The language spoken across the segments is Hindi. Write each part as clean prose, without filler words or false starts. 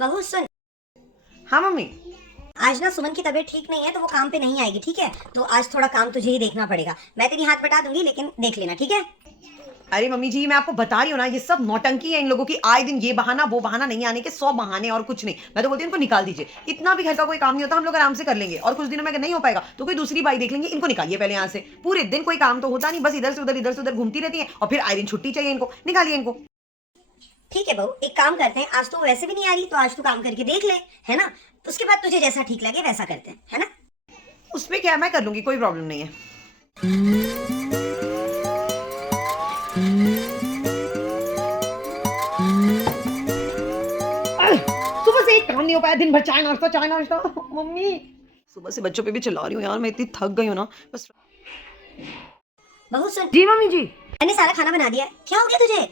बहू सुन, हाँ मम्मी। आज ना सुमन की तबीयत ठीक नहीं है तो वो काम पे नहीं आएगी, ठीक है? तो आज थोड़ा काम तुझे ही देखना पड़ेगा। मैं तेरी हाथ बटा दूंगी लेकिन देख लेना, ठीक है? अरे मम्मी जी, मैं आपको बता रही हूँ ना, ये सब नौटंकी है इन लोगों की। आए दिन ये बहाना वो बहाना, नहीं आने के 100 बहाने और कुछ नहीं। मैं तो बोलती हूँ इनको निकाल दीजिए। इतना भी घर का कोई काम नहीं होता, हम लोग आराम से कर लेंगे। और कुछ दिनों में अगर नहीं हो पाएगा तो कोई दूसरी बाई देख लेंगे। इनको निकालिए पहले यहाँ से। पूरे दिन कोई काम तो होता नहीं, बस इधर से उधर घूमती रहती है और फिर आए दिन छुट्टी चाहिए इनको। निकालिए इनको। ठीक है बहू, एक काम करते हैं, आज तो वैसे भी नहीं आ रही तो आज तू काम करके देख ले, है ना? उसके बाद तुझे जैसा ठीक लगे वैसा करते हैं, है ना? उसमें क्या है, मैं कर लूंगी, कोई प्रॉब्लम नहीं है। सुबह से एक काम नहीं हो पाया, दिन भर चाय नाश्ता मम्मी। सुबह से बच्चों पे भी चिल्ला रही हूँ यार, मैं इतनी थक गई हूँ ना बस। बहू सुन, जी मम्मी जी। मैंने सारा खाना बना दिया है। क्या हो गया तुझे?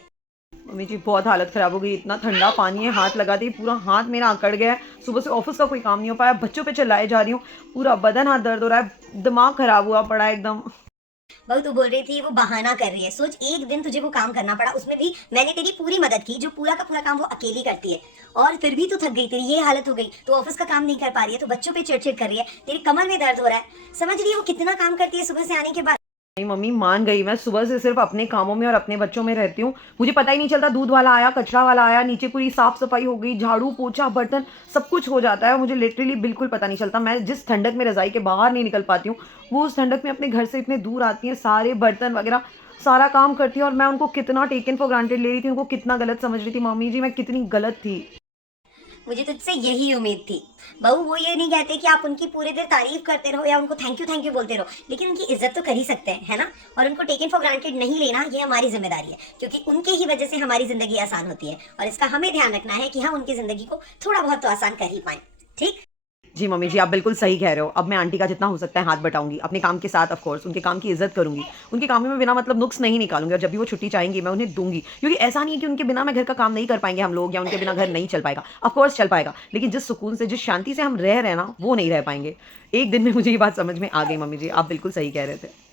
मम्मी जी बहुत हालत खराब हो गई। इतना ठंडा पानी है, हाथ लगा दी, पूरा हाथ मेरा अकड़ गया है। सुबह से ऑफिस का कोई काम नहीं हो पाया, बच्चों पे चिल्लाए जा रही हूँ। पूरा बदन हाथ दर्द हो रहा है, दिमाग खराब हुआ पड़ा है एकदम। बहू तू बोल रही थी वो बहाना कर रही है। सोच, एक दिन तुझे वो काम करना पड़ा, उसमें भी मैंने तेरी पूरी मदद की। जो पूरा का पूरा काम वो अकेली करती है और फिर भी तू थक गई, तेरी ये हालत हो गई। तो ऑफिस का काम नहीं कर पा रही है, तो बच्चों पे चिड़चिड़ कर रही है, तेरी कमर में दर्द हो रहा है। समझ रही है वो कितना काम करती है सुबह से आने के बाद? नहीं मम्मी मान गई, मैं सुबह से सिर्फ अपने कामों में और अपने बच्चों में रहती हूँ। मुझे पता ही नहीं चलता, दूध वाला आया, कचरा वाला आया, नीचे पूरी साफ सफाई हो गई, झाड़ू पोछा बर्तन सब कुछ हो जाता है। मुझे लिटरली बिल्कुल पता नहीं चलता। मैं जिस ठंडक में रजाई के बाहर नहीं निकल पाती हूँ, वो उस ठंडक में अपने घर से इतने दूर आती है, सारे बर्तन वगैरह सारा काम करती है। और मैं उनको कितना टेकन फॉर ग्रांटेड ले रही थी, उनको कितना गलत समझ रही थी। मम्मी जी मैं कितनी गलत थी। मुझे तुझसे यही उम्मीद थी। बहू वो ये नहीं कहते कि आप उनकी पूरे देर तारीफ करते रहो या उनको थैंक यू बोलते रहो, लेकिन उनकी इज्जत तो कर ही सकते हैं, है ना? और उनको टेकन फॉर ग्रांटेड नहीं लेना, ये हमारी जिम्मेदारी है, क्योंकि उनके ही वजह से हमारी जिंदगी आसान होती है। और इसका हमें ध्यान रखना है कि हम उनकी जिंदगी को थोड़ा बहुत तो आसान कर ही पाए। ठीक? जी मम्मी जी आप बिल्कुल सही कह रहे हो। अब मैं आंटी का जितना हो सकता है हाथ बटाऊंगी अपने काम के साथ। ऑफ कोर्स उनके काम की इज्जत करूंगी, उनके काम में बिना मतलब नुक्स नहीं निकालूंगी। और जब भी वो छुट्टी चाहेंगी मैं उन्हें दूंगी, क्योंकि ऐसा नहीं है कि उनके बिना मैं घर का काम नहीं कर पाएंगे हम लोग, या उनके बिना घर नहीं चल पाएगा। ऑफ कोर्स चल पाएगा, लेकिन जिस सुकून से जिस शांति से हम रह रहे हैं ना, वो नहीं रह पाएंगे। एक दिन में मुझे ये बात समझ में आ गई मम्मी जी, आप बिल्कुल सही कह रहे थे।